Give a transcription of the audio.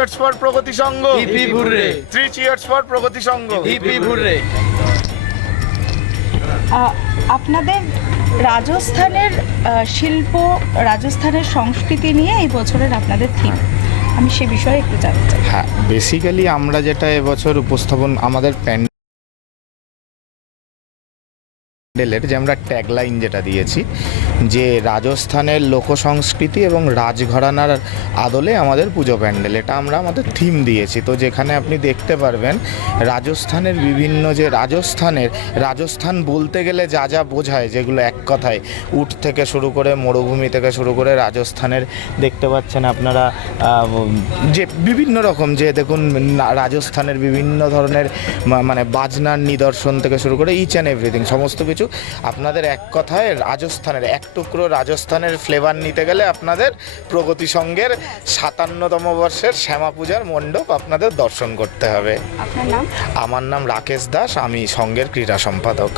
Cheers for Pragati Sangha, hippie hurray, 3 cheers for Pragati Sangha. Hippie hurray. আপনাদের রাজস্থানের শিল্প, রাজস্থানের সংস্কৃতি নিয়ে এই বছরের আপনাদের থিম, আমি সে বিষয়ে একটু জানতে চাই। হ্যাঁ, বেসিক্যালি আমরা যেটা এবছর উপস্থাপন আমাদের প্যান্ডেলের যে আমরা ট্যাগলাইন যেটা দিয়েছি যে রাজস্থানের লোকসংস্কৃতি এবং রাজঘরানার আদলে আমাদের পুজো প্যান্ডেল, এটা আমরা আমাদের থিম দিয়েছি। তো যেখানে আপনি দেখতে পারবেন রাজস্থানের বিভিন্ন যে রাজস্থান বলতে গেলে যা যা বোঝায়, যেগুলো এক কথায় উট থেকে শুরু করে মরুভূমি থেকে শুরু করে রাজস্থানের দেখতে পাচ্ছেন আপনারা যে বিভিন্ন রকম, যে দেখুন রাজস্থানের বিভিন্ন ধরনের মানে বাজনার নিদর্শন থেকে শুরু করে ইচ অ্যান্ড এভরিথিং সমস্ত কিছু আপনাদের এক কথায় রাজস্থানের এক টুকরো রাজস্থানের ফ্লেভার নিতে গেলে আপনাদের প্রগতি সংঘের 57তম বর্ষের শ্যামা পূজার মণ্ডপ আপনাদের দর্শন করতে হবে। আপনার নাম? আমার নাম রাকেশ দাস, আমি সংঘের ক্রীড়া সম্পাদক।